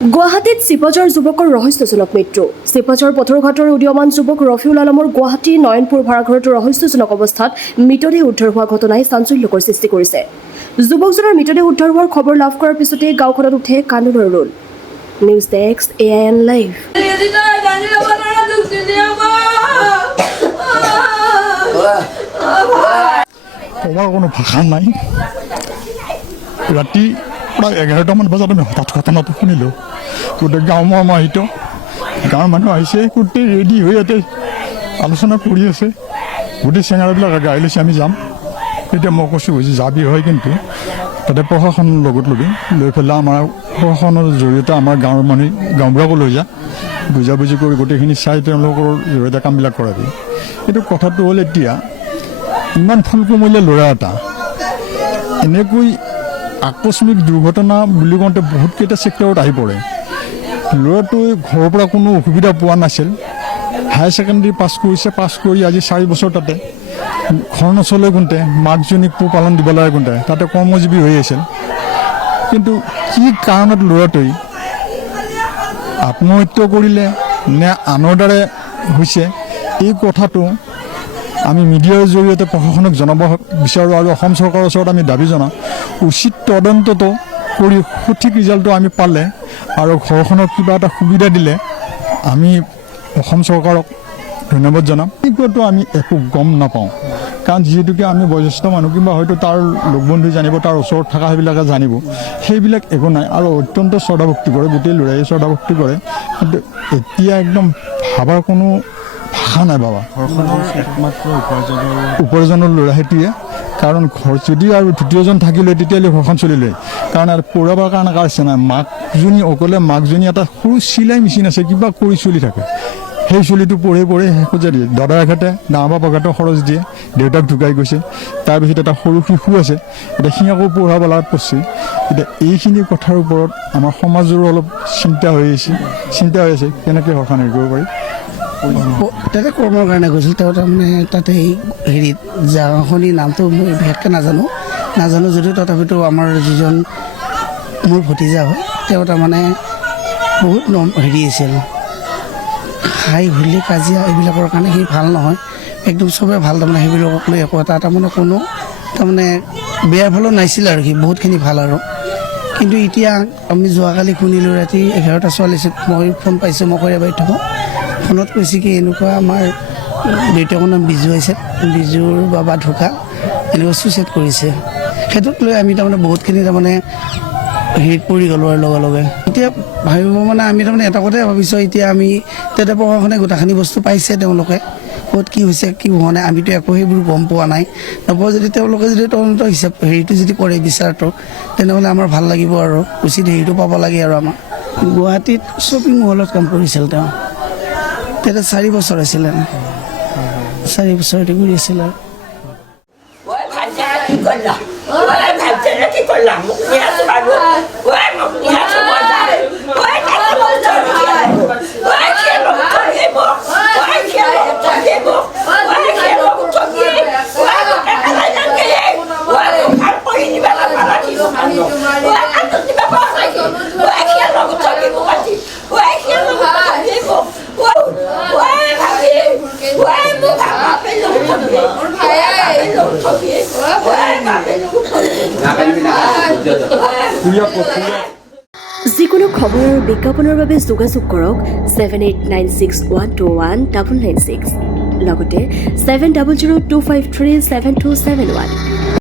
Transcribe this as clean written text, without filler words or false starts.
গুৱাহাটীত চিপাঝাৰ যুৱকৰ ৰহস্যজনক মৃত্যু। চিপাঝাৰ পথৰঘাটৰ উদীয়মান যুৱক ৰফিউল আলমৰ গুৱাহাটী নয়নপুৰ ভাড়াঘৰত ৰহস্যজনক অৱস্থাত মৃতদেহ উদ্ধাৰ হোৱা ঘটনাই চাঞ্চল্যকৰ সৃষ্টি কৰিছে। যুৱকজনৰ মৃতদেহ উদ্ধাৰ হোৱাৰ খবৰ লাভ কৰাৰ পিছতে গাঁওখনত উঠে কান্দোনৰ ৰোল। News desk AIN live. ক'বৰ কোনো ভাষা নাই। ৰাতি প্ৰায় 11টামান বজাত আমি হঠাৎ ঘটনাটো শুনিলোঁ। গোটেই গাঁও মোহিত, গাঁৱৰ মানুহ আহিছে, গোটেই ৰেডি হৈ ইয়াতে আলোচনা কৰি আছে। গোটেই চেঙাৰাবিলাক গাড়ী লৈছে, আমি যাম। এতিয়া মই কৈছোঁ যে যাবি হয়, কিন্তু তাতে প্ৰশাসনৰ লগত লৈ পেলাই আমাৰ প্ৰশাসনৰ জৰিয়তে আমাৰ গাঁৱৰ মানুহ গাঁওবিলাকো লৈ যা, বুজাবুজি কৰি গোটেইখিনি চাই তেওঁলোকৰ জৰিয়তে কামবিলাক কৰাবি। কিন্তু কথাটো হ'ল, এতিয়া ইমান ফুলকুমলীয়া ল'ৰা এটা এনেকৈ আকস্মিক দুৰ্ঘটনা বুলি কওঁতে বহুতকেইটা ছেক্টৰত আহি পৰে। ল'ৰাটোৱে ঘৰৰ পৰা কোনো অসুবিধা পোৱা নাছিল। হায়াৰ ছেকেণ্ডেৰী পাছ কৰিছে, পাছ কৰি আজি 4 বছৰ তাতে ঘৰ নচলে কোনতে, মাকজনীক পোহপালন দিব লাগে কোনতে, তাতে কৰ্মজীৱী হৈ আছিল। কিন্তু কি কাৰণত ল'ৰাটোৱে আত্মহত্যা কৰিলে নে আনৰ দ্বাৰা হৈছে, এই কথাটো আমি মিডিয়াৰ জৰিয়তে প্ৰশাসনক জনাব বিচাৰোঁ আৰু অসম চৰকাৰৰ ওচৰত আমি দাবী জনাওঁ, উচিত তদন্তটো কৰি সঠিক ৰিজাল্টটো আমি পালে আৰু ঘৰখনক কিবা এটা সুবিধা দিলে আমি অসম চৰকাৰক ধন্যবাদ জনাম। এনেকুৱাটো আমি একো গম নাপাওঁ, কাৰণ যিহেতুকে আমি বয়োজ্যেষ্ঠ মানুহ, কিংবা হয়তো তাৰ লগ বন্ধু জানিব, তাৰ ওচৰত থকা সেইবিলাকে জানিব, সেইবিলাক একো নাই। আৰু অত্যন্ত শ্ৰদ্ধাভক্তি কৰে, গোটেই ল'ৰাই শ্ৰদ্ধাভক্তি কৰে। কিন্তু এতিয়া একদম ভাবাৰ কোনো ভাষা নাই বাবা। ঘৰখনৰ একমাত্ৰ উপাৰ্জনৰ ল'ৰা সেইটোৱে, কাৰণ ঘৰ যদি আৰু দ্বিতীয়জন থাকিলে তেতিয়াহ'লে ঘৰখন চলিলে। কাৰণ আৰু পঢ়াবৰ কাৰণে কাৰছে নাই, মাকজনী অকলে, মাকজনী এটা সৰু চিলাই মেচিন আছে, কিবা কৰি চলি থাকে। সেই চলিটো পঢ়ি শেষত দিয়ে, দাদাৰ এখেতে ডাঙৰ বাপাহঁতে খৰচ দিয়ে, দেউতাক ঢুকাই গৈছে। তাৰপিছত এটা সৰু শিশু আছে, এতিয়া সিহঁতকো পঢ়াব লাগাত পৰছে। এতিয়া এইখিনি কথাৰ ওপৰত আমাৰ সমাজৰো অলপ চিন্তা হৈ আছে, কেনেকৈ ঘৰখন হেৰি কৰিব পাৰি। তাতে কৰ্মৰ কাৰণে গৈছিল তেওঁ, তাৰমানে তাতে হেৰিত জাগাখনিৰ নামটো মই বিশেষকৈ নাজানো যদিও তথাপিতো আমাৰ যিজন মোৰ ভতিজা হয়, তেওঁ তাৰমানে বহুত হেৰি আছিল, হাই হুল্লি কাজিয়া এইবিলাকৰ কাৰণে সি ভাল নহয়, একদম চবেই ভাল। তাৰমানে সেইবিলাকক লৈ একো এটা তাৰমানে কোনো তাৰমানে বেয়া ভালো নাছিল আৰু সি বহুতখিনি ভাল আৰু। কিন্তু এতিয়া আমি যোৱাকালি শুনিলোঁ ৰাতি 11টা 44 মই ফোন পাইছোঁ, মই কৰি বাই থাকোঁ। ফোনত কৈছে কি এনেকুৱা আমাৰ দেউতাকৰ নাম বিজু আছে, বিজুৰ বাবা ঢুকাল, এনেকুৱা ছুইচাইড কৰিছে। সেইটোক লৈ আমি তাৰমানে বহুতখিনি তাৰমানে হেৰিত পৰি গ'লোঁ আৰু লগে। এতিয়া ভাবিব মানে আমি তাৰমানে এটা কথাই ভাবিছোঁ, এতিয়া আমি তাতে প্ৰশাসনে গোটেইখিনি বস্তু পাইছে, তেওঁলোকে ক'ত কি হৈছে কি হোৱা নাই আমিতো একো সেইবোৰ গম পোৱা নাই। নপোৱা যদি তেওঁলোকে যদি তদন্ত হিচাপ হেৰিটো যদি কৰে বিচাৰটো, তেনেহ'লে আমাৰ ভাল লাগিব আৰু উচিত হেৰিটো পাব লাগে। আৰু আমাৰ গুৱাহাটীত শ্বপিং মলত কাম কৰিছিল তেওঁ, তেতিয়া 4 বছৰ আছিলে, 4 বছৰতে কৰি আছিল আৰু। যিকোনো খবৰ আৰু বিজ্ঞাপনৰ বাবে যোগাযোগ কৰক 7896121996, লগতে 7002537271।